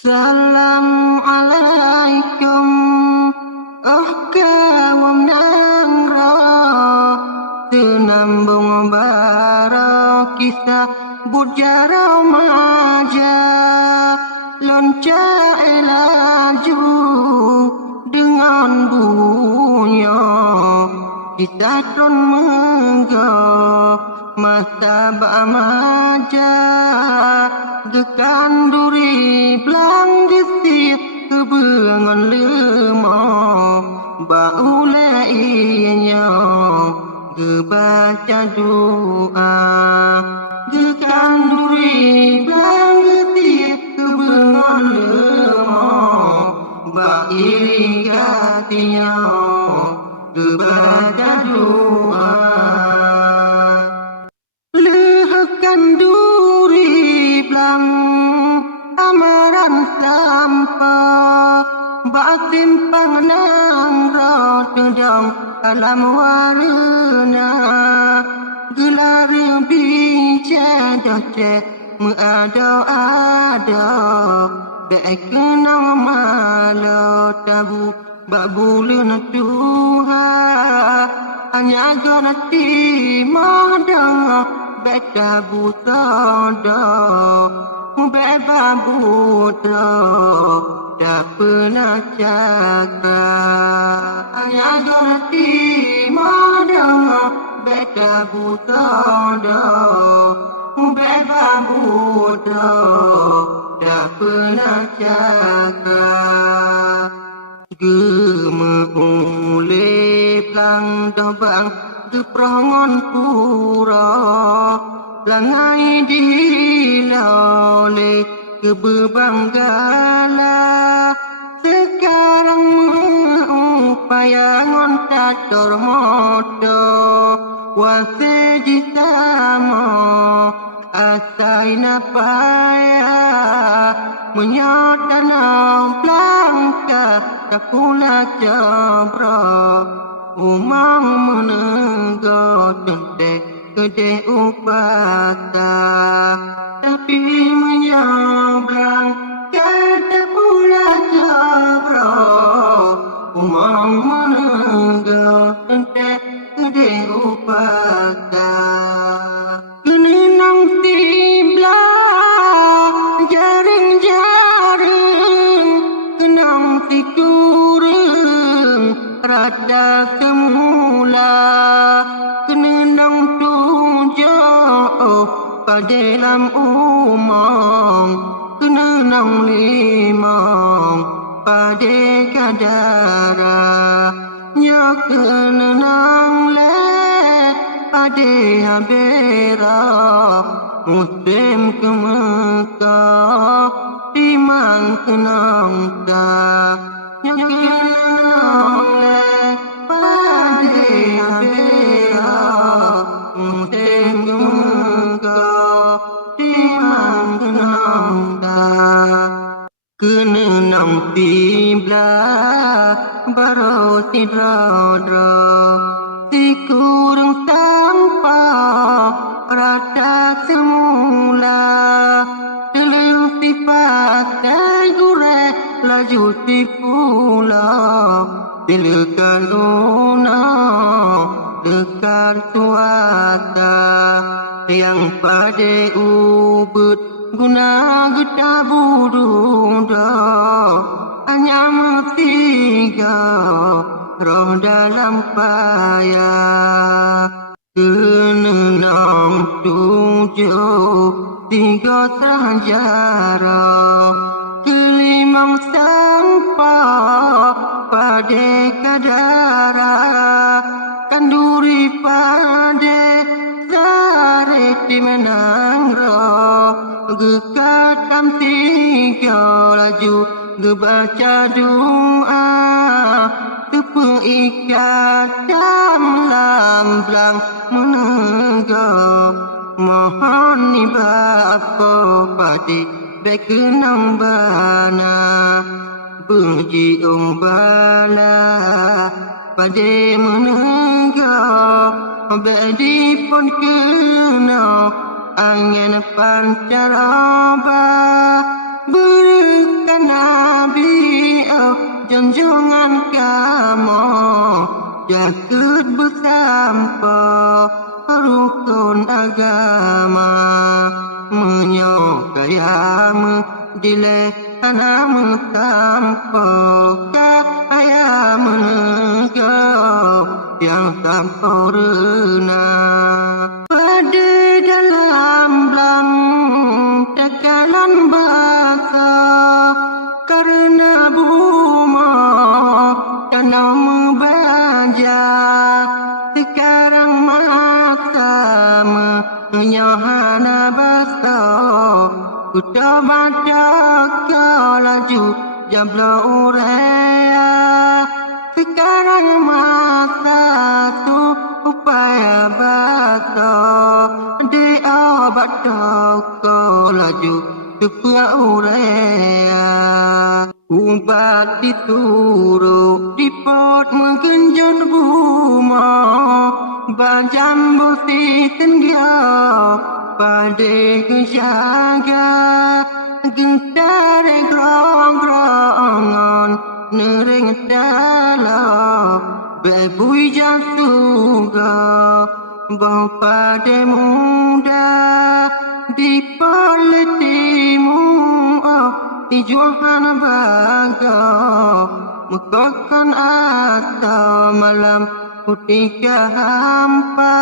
Assalamualaikum. Oh kawam nang ra senambung bara kisah bujara maja lonca laju dengan bunyi kisah tron menggok masa bamaja gekan duri belang gesir kebengan lemah baule inya gebaca doa gekan duri belang gesir kebengan lemah bairi gatinya gebaca doa lehakan duri belang amaran sampah batin pangnang rodong alam warna gelar bicara cek ada bekenang malu tabu babulun Tuhan hanya ganti madang bekabu sada bebabu tak pernah jaga hanya ganti madang bekabu sada bebabu tak pernah jaga gemulai pelang dobang geprongon pura langai dilole kebebanggala sekarang upaya ngontak dormodo waseji sama asai napaya menyatanam plangka takula jabra umang menegak dendek gede upata tapi menyabrang kata pula jabra umang menegak dendek gede upata kenenang tibla jaring-jaring kenang tikureng rada semula kenenang tujuh dalam umang kenenang limang pada kadara nya kenenang le pada habera muslim ke Mekah timang kenang dah nya kenenang le pada habera muslim ke Mekah timang kenang dah kenenang tibla baru tidra si kurang tanpa rata semula telur sifat gure laju si pula silakan luna dekat suata yang pada ubud guna geta burung hanya mestiga roh dalam payah kenenang tujuh tiga sejarah kelimang sampah pada kadara kanduri pada sare di menang roh gekatam tiga laju gebaca doa ikat dalam belang menegak mohon ni bapa padi bekenang bana benci bala pada menegak bedi pun kena angin pancaraba berkah kan Nabi junjungan kamu jakut bersampa rukun agama menyokaya menjileh anak tanpa kak ayah menegak yang sempurna pada dalam belang tekalan bahasa karena buma dan membaca sekarang masa menyohana bahasa udah baca laju jabla urea sekarang masa tu upaya bahasa dia baca laju tepua urea umpat dituru dipot menggenjot buma bajam busi tendia pada kejaga gentare grong-grongon nering dalam bebui jatuga bang pada muda di paletimu dijualan baga mekakan atau malam putih hampa